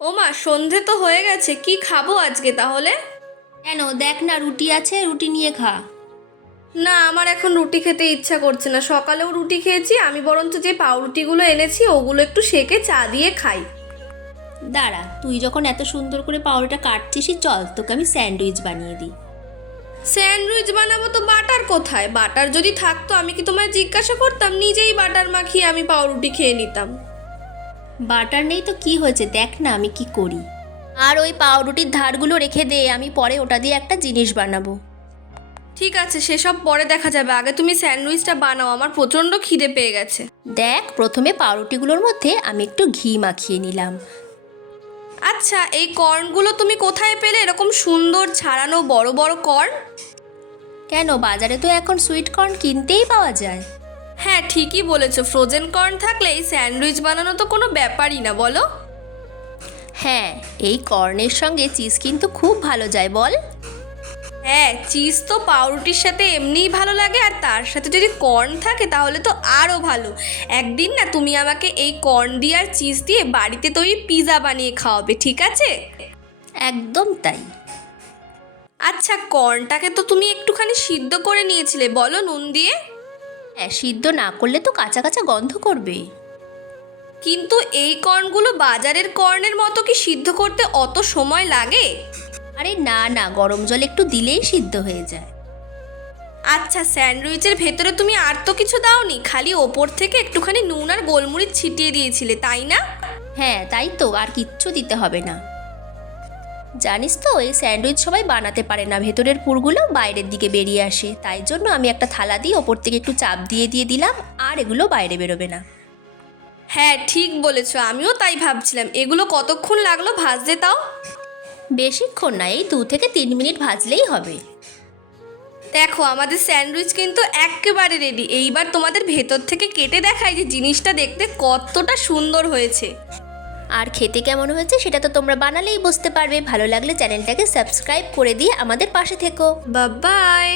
ও মা, সন্ধে তো হয়ে গেছে, কি খাবো আজকে তাহলে? কেন, দেখ না রুটি আছে, রুটি নিয়ে খা। না, আমার এখন রুটি খেতে ইচ্ছা করছে না। সকালেও রুটি খেয়েছি, আমি বরঞ্চ যে পাউরুটিগুলো এনেছি ওগুলো একটু সেকে চা দিয়ে খাই। দাঁড়া, তুই যখন এত সুন্দর করে পাউরুটিটা কাটছিসই, চল তোকে আমি স্যান্ডউইচ বানিয়ে দিই। স্যান্ডউইচ বানাবো তো বাটার কোথায়? বাটার যদি থাকতো আমি কি তোমায় জিজ্ঞাসা করতাম? নিজেই বাটার মাখিয়ে আমি পাউরুটি খেয়ে নিতাম। বাটার নেই তো কি হয়েছে, দেখ না আমি কি করি। আর ওই পাউরুটির ধারগুলো রেখে দে, আমি পরে ওটা দিয়ে একটা জিনিস বানাবো। ঠিক আছে, সেসব পরে দেখা যাবে, আগে তুমি স্যান্ডউইচটা বানাও, আমার প্রচণ্ড খিদে পেয়ে গেছে। দেখ, প্রথমে পাউরুটিগুলোর মধ্যে আমি একটু ঘি মাখিয়ে নিলাম। আচ্ছা, এই কর্নগুলো তুমি কোথায় পেলে, এরকম সুন্দর ছাড়ানো বড় বড় কর্ন? কেন, বাজারে তো এখন সুইট কর্ন কিনতেই পাওয়া যায়। হ্যাঁ, ঠিকই বলেছো, ফ্রোজেন কর্ন থাকলে এই স্যান্ডউইচ বানানো তো কোনো ব্যাপারই না, বলো? হ্যাঁ, এই কর্নের সঙ্গে চিজ কিন্তু খুব ভালো যায়, বল। হ্যাঁ, চিজ তো পাউরুটির সাথে এমনিই ভালো লাগে, আর তার সাথে যদি কর্ন থাকে তাহলে তো আরও ভালো। একদিন না তুমি আমাকে এই কর্ন দিয়ে আর চিজ দিয়ে বাড়িতে তৈরি পিৎজা বানিয়ে খাওয়াবে, ঠিক আছে? একদম তাই। আচ্ছা, কর্নটাকে তো তুমি একটুখানি সিদ্ধ করে নিয়েছিলে, বলো, নুন দিয়ে? হ্যাঁ, সিদ্ধ না করলে তো কাঁচা কাঁচা গন্ধ করবে। কিন্তু এই কর্নগুলো বাজারের কর্নের মতো কি সিদ্ধ করতে অত সময় লাগে? আরে না না, গরম জল একটু দিলেই সিদ্ধ হয়ে যায়। আচ্ছা, স্যান্ডউইচের ভেতরে তুমি আর তো কিছু দাওনি, খালি ওপর থেকে একটুখানি নুন আর গোলমরিচ ছিটিয়ে দিয়েছিলে, তাই না? হ্যাঁ তাই তো, আর কিচ্ছু দিতে হবে না। জানিস তো, এই স্যান্ডউইচ সবাই বানাতে পারে না, ভেতরের পুরগুলো বাইরের দিকে বেরিয়ে আসে, তাই জন্য আমি একটা থালা দিয়ে ওপর থেকে একটু চাপ দিয়ে দিলাম, আর এগুলো বাইরে বেরোবে না। হ্যাঁ, ঠিক বলেছো, আমিও তাই ভাবছিলাম। এগুলো কতক্ষণ লাগলো ভাজতে তাও? বেশিক্ষণ না, এই 2 থেকে 3 মিনিট ভাজলেই হবে। দেখো, আমাদের স্যান্ডউইচ কিন্তু একেবারে রেডি। এইবার তোমাদের ভেতর থেকে কেটে দেখাই যে জিনিসটা দেখতে কতটা সুন্দর হয়েছে। আর খেতে কেমন হয়েছে সেটা তো তোমরা বানালেই বুঝতে পারবে। ভালো লাগলে চ্যানেলটাকে সাবস্ক্রাইব করে দিয়ে আমাদের পাশে থেকো। বাই।